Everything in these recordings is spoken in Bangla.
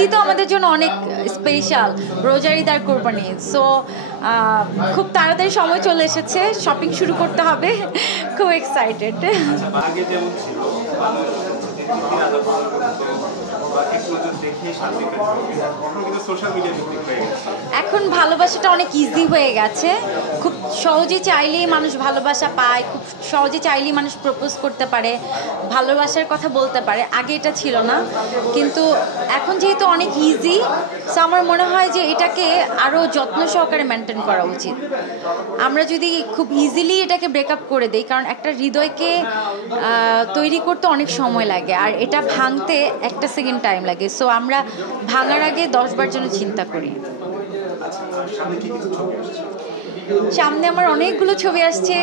ঈদই তো আমাদের জন্য অনেক স্পেশাল, রোজার ঈদ আর কোরবানি ঈদ। সো খুব তাড়াতাড়ি সময় চলে এসেছে, শপিং শুরু করতে হবে, খুব এক্সাইটেড। এখন ভালোবাসাটা অনেক ইজি হয়ে গেছে, খুব সহজে চাইলেই মানুষ ভালোবাসা পায়, খুব সহজে চাইলেই মানুষ প্রপোজ করতে পারে, ভালোবাসার কথা বলতে পারে। আগে এটা ছিল না, কিন্তু এখন যেহেতু অনেক ইজি, সো আমার মনে হয় যে এটাকে আরও যত্ন সহকারে মেনটেন করা উচিত। আমরা যদি খুব ইজিলি এটাকে ব্রেকআপ করে দিই, কারণ একটা হৃদয়কে তৈরি করতে অনেক সময় লাগে, আর এটা ভাঙতে একটা সেকেন্ড টাইম লাগে। সো আমরা ভাঙার আগে 10 বার যেন চিন্তা করি। সামনে আমার অনেকগুলো ছবি আসছে,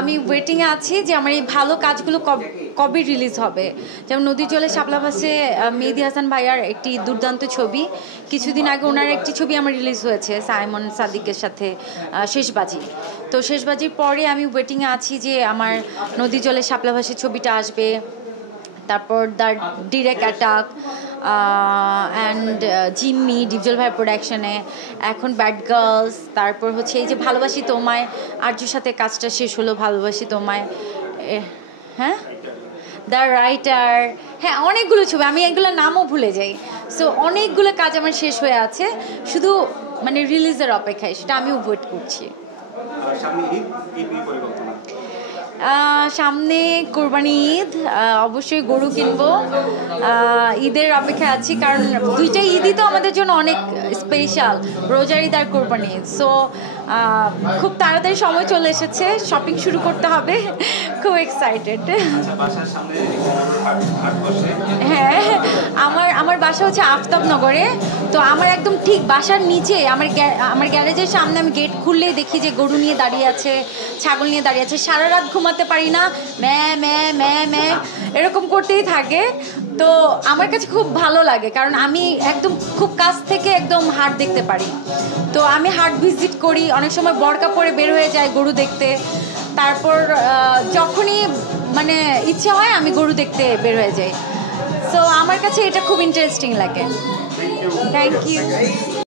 আমি ওয়েটিংয়ে আছি যে আমার এই ভালো কাজগুলো কবে রিলিজ হবে। যেমন নদীর জলে শাপলা ভাসে মেহেদী হাসান ভাইয়ার একটি দুর্দান্ত ছবি, কিছুদিন আগে ওনার একটি ছবি আমার রিলিজ হয়েছে সাইমন সাদিকের সাথে, শেষবাজি। তো শেষবাজির পরে আমি ওয়েটিংয়ে আছি যে আমার নদীর জলে শাপলা ভাসের ছবিটা আসবে, তারপর দ্য ডিরেক্ট অ্যাটাক অ্যান্ড জিম্মি ডিপজল ভাই প্রোডাকশনে, এখন ব্যাড গার্লস, তারপর হচ্ছে এই যে ভালোবাসি তোমায়, আরজুর সাথে কাজটা শেষ হলো ভালোবাসি তোমায়, হ্যাঁ দ্য রাইটার, হ্যাঁ অনেকগুলো ছবি, আমি এগুলোর নামও ভুলে যাই। সো অনেকগুলো কাজ আমার শেষ হয়ে আছে, শুধু মানে রিলিজের অপেক্ষায়, সেটা আমিও ওয়েট করছি। সামনে কোরবানি ঈদ, অবশ্যই গরু কিনবো, ঈদের অপেক্ষায় আছি, কারণ দুইটা ঈদই তো আমাদের জন্য অনেক স্পেশাল, রোজার ঈদ আর কোরবানি ঈদ। সো খুব তাড়াতাড়ি সময় চলে এসেছে, শপিং শুরু করতে হবে, খুব এক্সাইটেড। হ্যাঁ, আমার বাসা হচ্ছে আফতাবনগরে। তো আমার একদম ঠিক বাসার নিচে আমার গ্যারেজের সামনে আমি গেট খুললেই দেখি যে গরু নিয়ে দাঁড়িয়ে আছে, ছাগল নিয়ে দাঁড়িয়ে আছে, সারা রাত ঘুমাতে পারি না, ম্যাঁ ম্যাঁ ম্যাঁ ম্যাঁ এরকম করতেই থাকে। তো আমার কাছে খুব ভালো লাগে, কারণ আমি একদম খুব কাছ থেকে একদম হাট দেখতে পারি। তো আমি হাট ভিজিট করি, অনেক সময় বরকা পরে বের হয়ে যায় গরু দেখতে, তারপর যখনই মানে ইচ্ছে হয় আমি গরু দেখতে বের হয়ে যাই। সো আমার কাছে এটা খুব ইন্টারেস্টিং লাগে। Thank you.